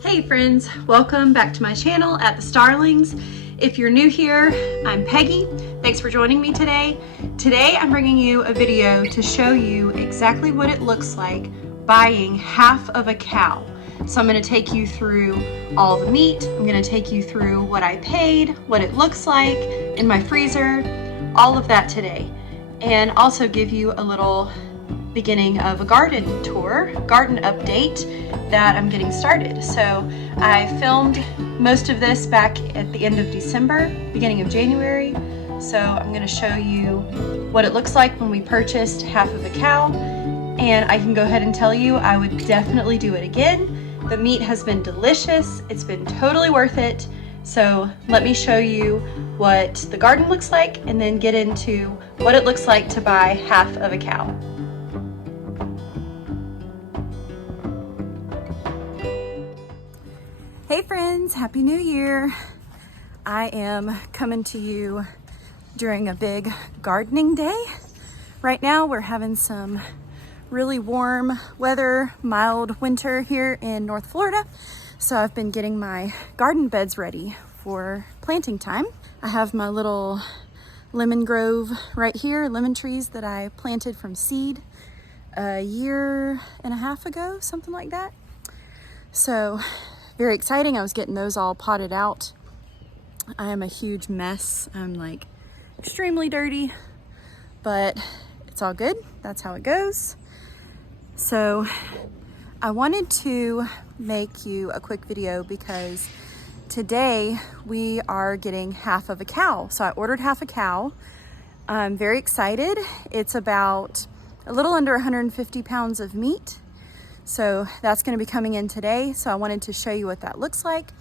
Hey friends, welcome back to my channel at the Starlings. If you're new here, I'm Peggy. Thanks for joining me today. Today I'm bringing you a video to show you exactly what it looks like buying half of a cow. So I'm going to take you through all the meat. I'm going to take you through what I paid, what it looks like in my freezer, all of that today. And also give you a little beginning of a garden tour, garden update that I'm getting started. So I filmed most of this back at the end of December, beginning of January. So I'm going to show you what it looks like when we purchased half of a cow. And I can go ahead and tell you I would definitely do it again. The meat has been delicious. It's been totally worth it. So let me show you what the garden looks like and then get into what it looks like to buy half of a cow. Hey friends, Happy New Year. I am coming to you during a big gardening day. Right now we're having some really warm weather, mild winter here in North Florida. So I've been getting my garden beds ready for planting time. I have my little lemon grove right here, lemon trees that I planted from seed a year and a half ago, something like that. So very exciting. I was getting those all potted out. I am a huge mess. I'm like extremely dirty, but it's all good. That's how it goes. So I wanted to make you a quick video because today we are getting half of a cow. So I ordered half a cow. I'm very excited. It's about a little under 150 pounds of meat. So that's going to be coming in today. So I wanted to show you what that looks like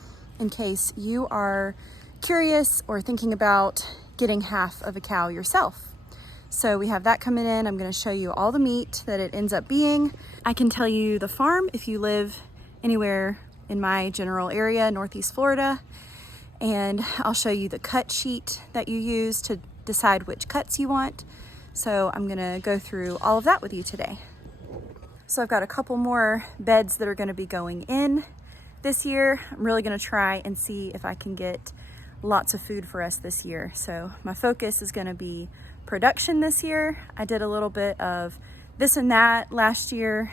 in case you are curious or thinking about getting half of a cow yourself. So we have that coming in. I'm going to show you all the meat that it ends up being. I can tell you the farm if you live anywhere in my general area, Northeast Florida. And I'll show you the cut sheet that you use to decide which cuts you want. So I'm going to go through all of that with you today. So I've got a couple more beds that are going to be going in this year. I'm really going to try and see if I can get lots of food for us this year. So my focus is going to be production this year. I did a little bit of this and that last year,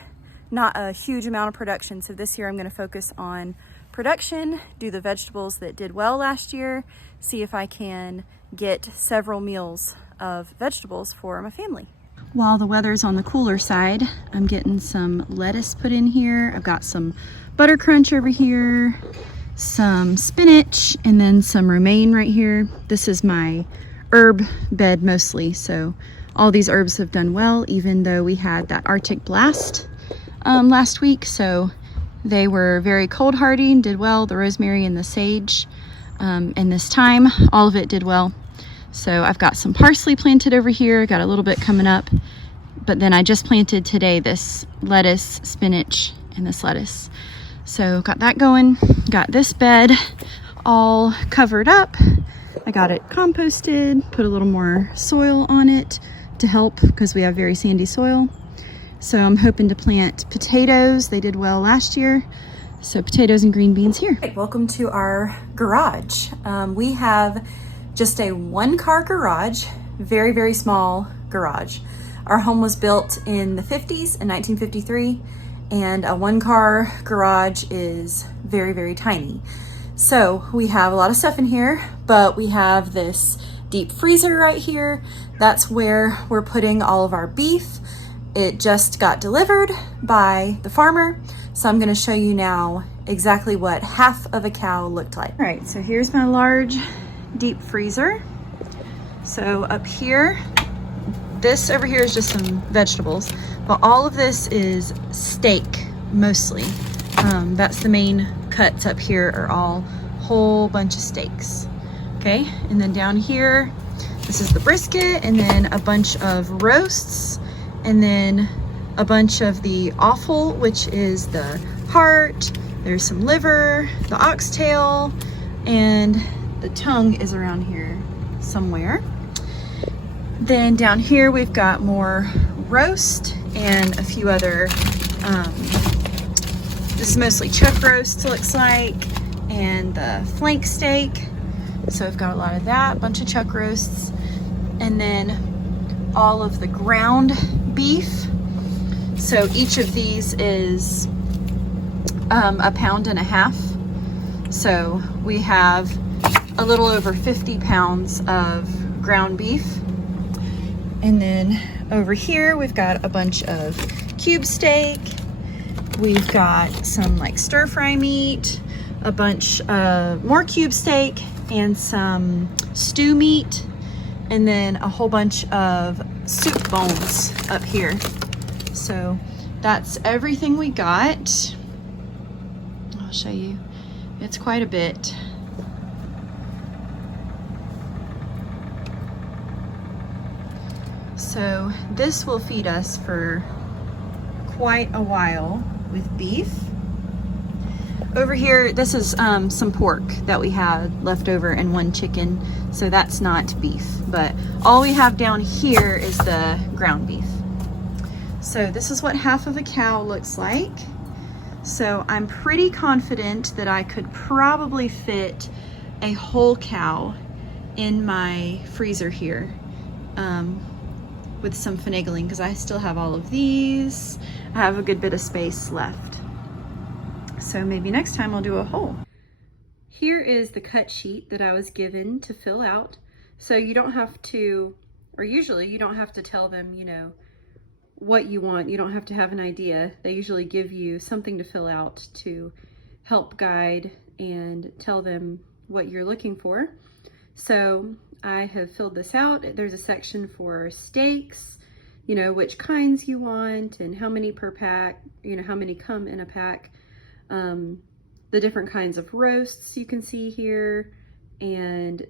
not a huge amount of production. So this year I'm going to focus on production, do the vegetables that did well last year, see if I can get several meals of vegetables for my family. While the weather's on the cooler side, I'm getting some lettuce put in here. I've got some butter crunch over here, some spinach, and then some romaine right here. This is my herb bed mostly, so all these herbs have done well, even though we had that Arctic blast last week. So they were very cold hardy and did well. The rosemary and the sage, and this time, all of it did well. So I've got some parsley planted over here, got a little bit coming up, but then I just planted today this lettuce, spinach, and this lettuce. So got that going, got this bed all covered up. I got it composted, put a little more soil on it to help because we have very sandy soil. So I'm hoping to plant potatoes. They did well last year. So potatoes and green beans here. Right, welcome to our garage. We have just a one-car garage, very, very small garage. Our home was built in the 50s in 1953, and a one-car garage is very, very tiny. So we have a lot of stuff in here, but we have this deep freezer right here. That's where we're putting all of our beef. It just got delivered by the farmer. So I'm gonna show you now exactly what half of a cow looked like. All right, so here's my large deep freezer. So up here, this over here is just some vegetables, but all of this is steak mostly. That's the main cuts up here are all whole bunch of steaks. Okay, and then down here, this is the brisket, and then a bunch of roasts, and then a bunch of the offal, which is the heart. There's some liver, the oxtail, and the tongue is around here somewhere. Then down here we've got more roast and a few other This is mostly chuck roast, looks like, and the flank steak. So we've got a lot of that, bunch of chuck roasts, and then all of the ground beef. So each of these is 1.5 pounds. So we have a little over 50 pounds of ground beef. And then over here, we've got a bunch of cube steak. We've got some like stir fry meat, a bunch of more cube steak, and some stew meat, and then a whole bunch of soup bones up here. So that's everything we got. I'll show you. It's quite a bit. So this will feed us for quite a while with beef. Over here, this is some pork that we had left over and one chicken, so that's not beef. But all we have down here is the ground beef. So this is what half of a cow looks like. So I'm pretty confident that I could probably fit a whole cow in my freezer here with some finagling, because I still have all of these. I have a good bit of space left. So maybe next time I'll do a whole. Here is the cut sheet that I was given to fill out. So you don't have to, or usually you don't have to tell them, you know, what you want. You don't have to have an idea. They usually give you something to fill out to help guide and tell them what you're looking for. So I have filled this out. There's a section for steaks, you know, which kinds you want and how many per pack, you know, how many come in a pack. The different kinds of roasts you can see here, and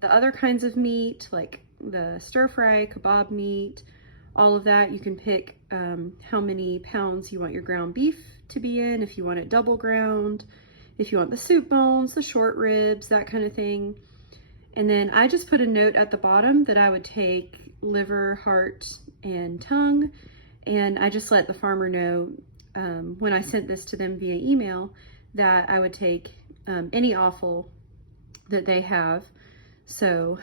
the other kinds of meat like the stir fry, kebab meat, all of that. You can pick how many pounds you want your ground beef to be in, if you want it double ground, if you want the soup bones, the short ribs, that kind of thing. And then I just put a note at the bottom that I would take liver, heart, and tongue, and I just let the farmer know when I sent this to them via email that I would take any offal that they have. So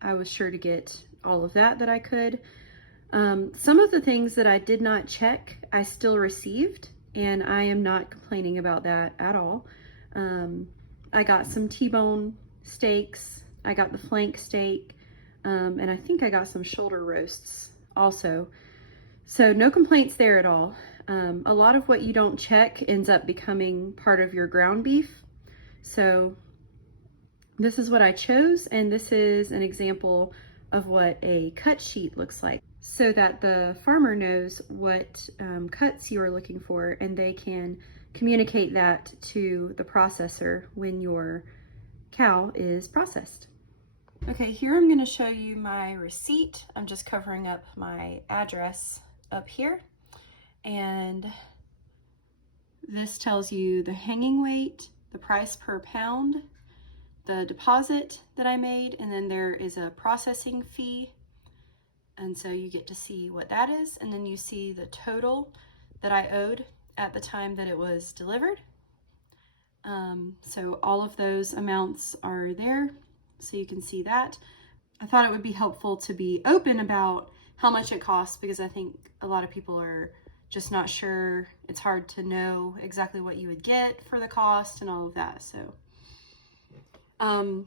I was sure to get all of that I could. Some of the things that I did not check, I still received, and I am not complaining about that at all. I got some T-bone steaks, I got the flank steak, and I think I got some shoulder roasts also. So no complaints there at all. A lot of what you don't check ends up becoming part of your ground beef. So this is what I chose, and this is an example of what a cut sheet looks like, so that the farmer knows what cuts you are looking for, and they can communicate that to the processor when your cow is processed. Okay, here I'm going to show you my receipt. I'm just covering up my address up here, and this tells you the hanging weight, the price per pound, the deposit that I made, and then there is a processing fee, and so you get to see what that is, and then you see the total that I owed at the time that it was delivered. So all of those amounts are there, so you can see that. I thought it would be helpful to be open about how much it costs, because I think a lot of people are just not sure. It's hard to know exactly what you would get for the cost and all of that. So, and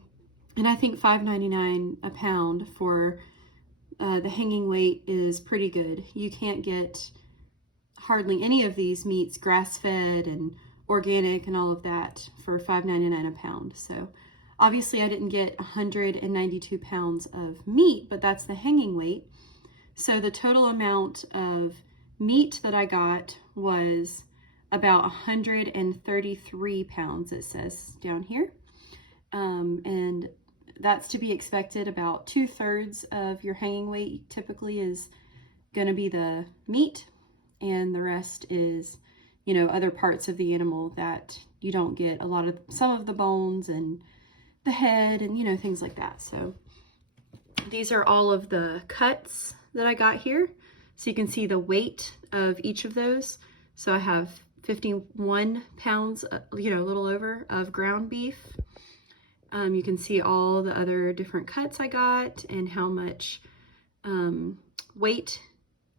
I think $5.99 a pound for the hanging weight is pretty good. You can't get hardly any of these meats grass-fed and organic and all of that for $5.99 a pound. So obviously I didn't get 192 pounds of meat, but that's the hanging weight. So the total amount of meat that I got was about 133 pounds, it says down here. And that's to be expected. About 2/3 of your hanging weight typically is going to be the meat, and the rest is, you know, other parts of the animal that you don't get some of the bones and the head and, you know, things like that. So these are all of the cuts that I got here. So you can see the weight of each of those. So I have 51 pounds, you know, a little over, of ground beef. You can see all the other different cuts I got and how much weight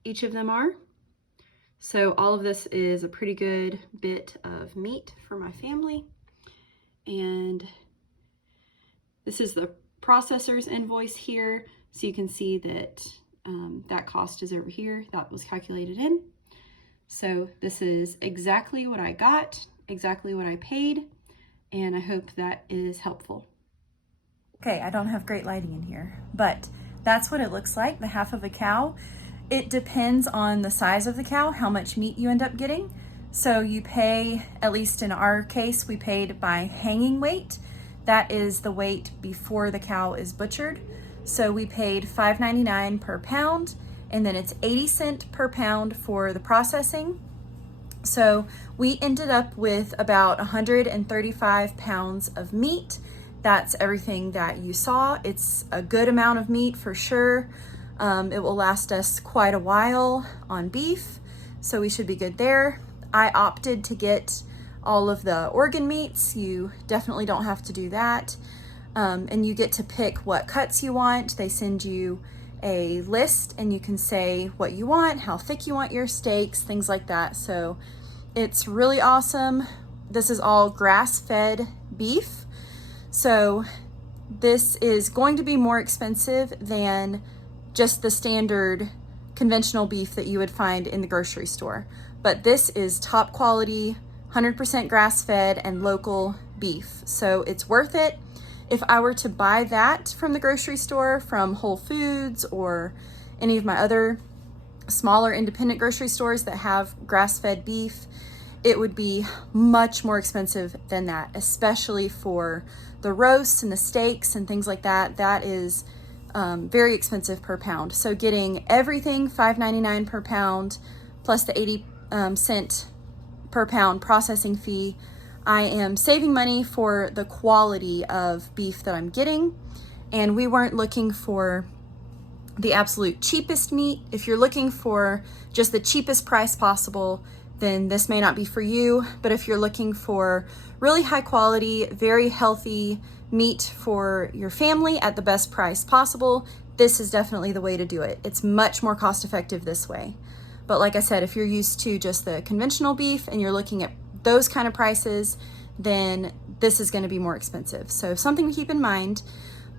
each of them are. So all of this is a pretty good bit of meat for my family. And this is the processor's invoice here. So you can see that that cost is over here. That was calculated in. So this is exactly what I got, exactly what I paid, and I hope that is helpful. Okay, I don't have great lighting in here, but that's what it looks like, the half of a cow. It depends on the size of the cow, how much meat you end up getting. So you pay, at least in our case, we paid by hanging weight. That is the weight before the cow is butchered. So we paid $5.99 per pound, and then it's 80 cents per pound for the processing. So we ended up with about 135 pounds of meat. That's everything that you saw. It's a good amount of meat for sure. It will last us quite a while on beef, so we should be good there. I opted to get all of the organ meats. You definitely don't have to do that. And you get to pick what cuts you want. They send you a list and you can say what you want, how thick you want your steaks, things like that. So it's really awesome. This is all grass-fed beef. So this is going to be more expensive than just the standard conventional beef that you would find in the grocery store. But this is top quality, 100% grass-fed and local beef. So it's worth it. If I were to buy that from the grocery store, from Whole Foods or any of my other smaller independent grocery stores that have grass-fed beef, it would be much more expensive than that, especially for the roasts and the steaks and things like that. That is very expensive per pound. So getting everything $5.99 per pound plus the 80 cent per pound processing fee, I am saving money for the quality of beef that I'm getting. And we weren't looking for the absolute cheapest meat. If you're looking for just the cheapest price possible, then this may not be for you. But if you're looking for really high quality, very healthy meat for your family at the best price possible, this is definitely the way to do it. It's much more cost effective this way. But like I said, if you're used to just the conventional beef and you're looking at those kind of prices, then this is going to be more expensive. So something to keep in mind.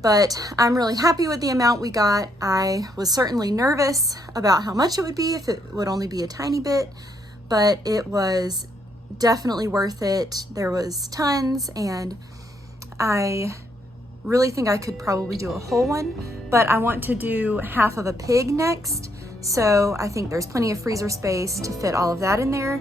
But I'm really happy with the amount we got. I was certainly nervous about how much it would be, if it would only be a tiny bit, but it was definitely worth it. There was tons, and I really think I could probably do a whole one, but I want to do half of a pig next. So I think there's plenty of freezer space to fit all of that in there.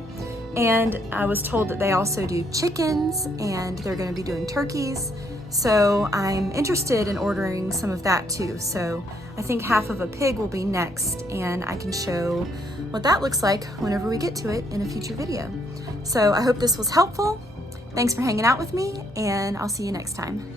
And I was told that they also do chickens and they're going to be doing turkeys. So I'm interested in ordering some of that too. So I think half of a pig will be next, and I can show what that looks like whenever we get to it in a future video. So I hope this was helpful. Thanks for hanging out with me, and I'll see you next time.